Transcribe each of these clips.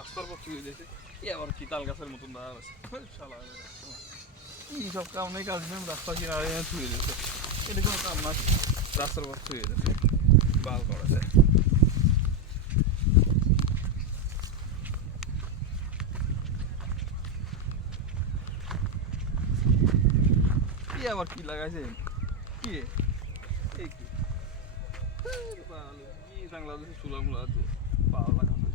রাস্তার পর ছুঁয়ে দিয়েছে আবার কি তাল গাছের মতন দাঁড়া আছে কি সব কাম নেই কাজ নেই রাস্তা কিনারে ছুঁয়ে দিয়েছে এটা কোনো কাম না রাস্তার পর ছুঁয়ে দিয়েছে বাল করেছে কি আবার কি লাগাইছে কি এই কি বাংলাদেশে চুলা মুলা আছে পাওয়া লাগানো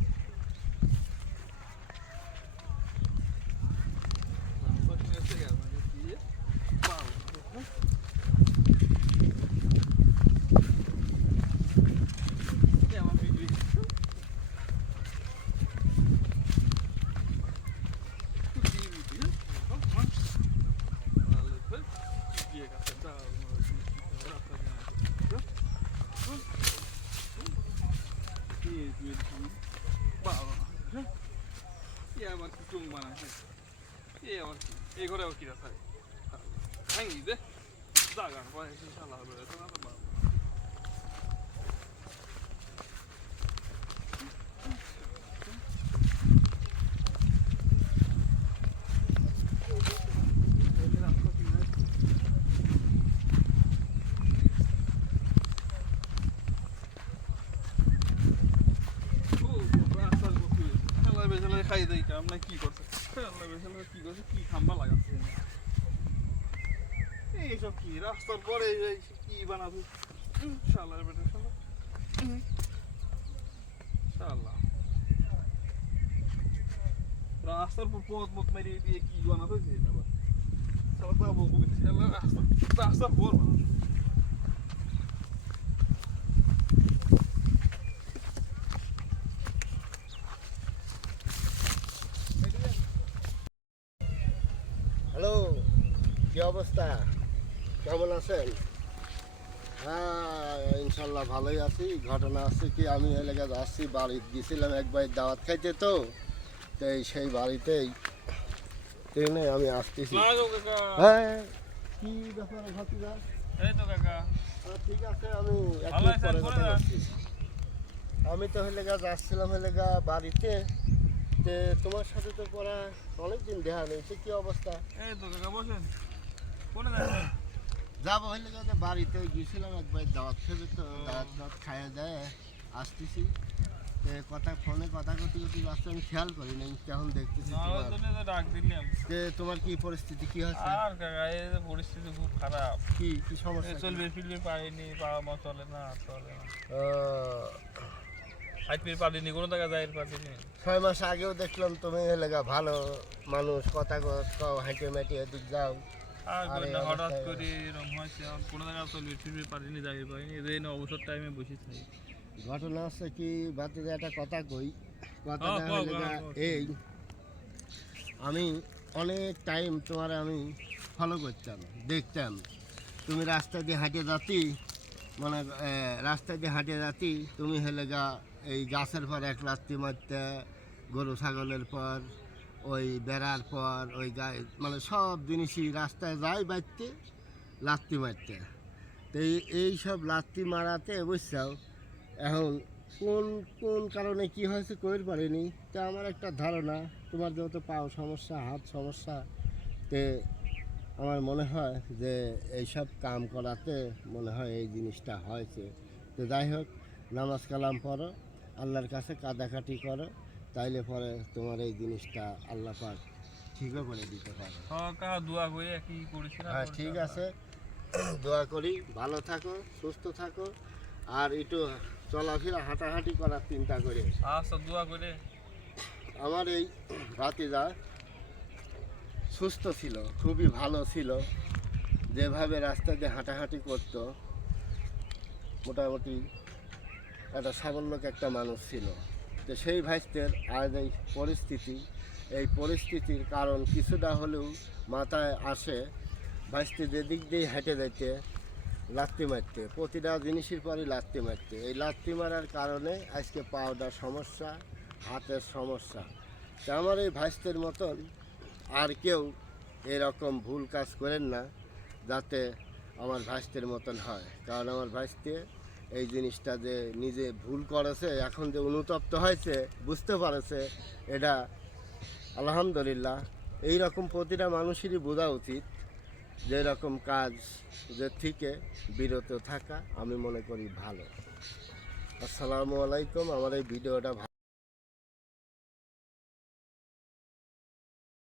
আবার কি চুং বানাইছে আবার কি এই ঘরে আবার কি রাখা ভাঙি দে জাগা শালা হবে না তো খাই দেই কাম না কি করছে কি করছে কি খাম্বা লাগাচ্ছে এইসব কি রাস্তার পরে কি বানাবে শালার বেটা শালা রাস্তার পর পথ মত মেরে দিয়ে কি বানাবে রাস্তার পর হ্যালো, কি অবস্থা? কেমন আছেন? হ্যাঁ, ইনশাল্লাহ ভালোই আছি। ঘটনা আছে কি, আমি এলাকা যাচ্ছি, বাড়িতে গেছিলাম একবার দাওয়াত খাইতে, তো সেই বাড়িতেই ট্রেনে আমি আসতেছি। হ্যাঁ, কি ব্যাপার ভাতিজা? ঠিক আছে, আমি আমি তো হেলেগা যাচ্ছিলাম হেলেগা বাড়িতে। তোমার সাথে তো পড়া অনেকদিন দেখা নেই, কি অবস্থা? যাবো হইলে বাড়িতে গিয়েছিলাম একবার দাওয়াত খেতে, তো দাওয়াত খাইয়ে দেয় আসতেছি। কথা ফোনে কথা করতে করতে আসতে আমি খেয়াল করি নাই, কেমন দেখতেছি। তোমার কি পরিস্থিতি, কি হচ্ছে? পরিস্থিতি খুব খারাপ। কি কি সমস্যা? চলবে ফিরবে পারিনি, বাবা মা চলে না পারিনি, কোনো জায়গায় যাই পারিনি। 6 মাস আগেও দেখলাম তুমি এলাকা ভালো মানুষ, কথা হাঁটে মেটে এদিক যাও। হঠাৎ করে এরকম হয়েছে, কোনো জায়গায় চলবে ফিরবে পারিনি, যাই পারিনি, এই অবসর টাইমে বসে থাকি। ঘটনা হচ্ছে কি বাতিতে একটা কথা কই, কথাটা এই, আমি অনেক টাইম তোমার আমি ফলো করতাম, দেখতাম তুমি রাস্তা দিয়ে হাঁটে যাতি, মানে রাস্তা দিয়ে হাঁটে যাতি, তুমি হেলেগা এই গাছের পর এক লাত্তি মারতে, গরু ছাগলের পর, ওই বেড়ার পর, ওই গায়ে মানে সব জিনিসই রাস্তায় যাই বাড়তে লাত্তি মারতে। তো এই সব লাত্তি মারাতে বুঝছাও, এখন কোন কোন কারণে কি হয়েছে কইর পারিনি। তো আমার একটা ধারণা, তোমার যেহেতু পাও সমস্যা, হাত সমস্যা, তে আমার মনে হয় যে এইসব কাম করাতে মনে হয় এই জিনিসটা হয়েছে। তো যাই হোক, নামাজ কালাম পড়ো, আল্লাহর কাছে কাদাকাটি করো, তাইলে পরে তোমার এই জিনিসটা আল্লাহ পাক ঠিকও করে দিতে পারে। হ্যাঁ, ঠিক আছে, দোয়া করি, ভালো থাকো, সুস্থ থাকো, আর একটু চলাফেরা হাঁটাহাঁটি করার চিন্তা করে। আচ্ছা, দোয়া করে। আমার এই ভাতিজা সুস্থ ছিল, খুবই ভালো ছিল, যেভাবে রাস্তা দিয়ে হাঁটাহাঁটি করতো, মোটামুটি একটা সাবল্যক একটা মানুষ ছিল। তো সেই ভাইস্তের আজ এই পরিস্থিতির কারণ কিছুটা হলেও মাথায় আসে। ভাইস্তে যেদিক দিয়ে হেঁটে যেতে লাত্তি মারতে, প্রতিটা জিনিসের পরই লাত্তি মারতে, এই লাত্তি মারার কারণে আজকে পাওয়ার সমস্যা, হাতের সমস্যা। তো আমার এই ভাইস্তের মতন আর কেউ এরকম ভুল কাজ করেন না, যাতে আমার ভাইস্তের মতন হয়। কারণ আমার ভাইস্তে এই জিনিসটা যে নিজে ভুল করেছে, এখন যে অনুতপ্ত হয়েছে, বুঝতে পারেছে, এটা আলহামদুলিল্লাহ। এই রকম প্রতিটা মানুষেরই বোঝা উচিত যে এরকম কাজ যে থেকে বিরত থাকা আমি মনে করি ভালো। আসসালামু আলাইকুম। আমার এই ভিডিওটা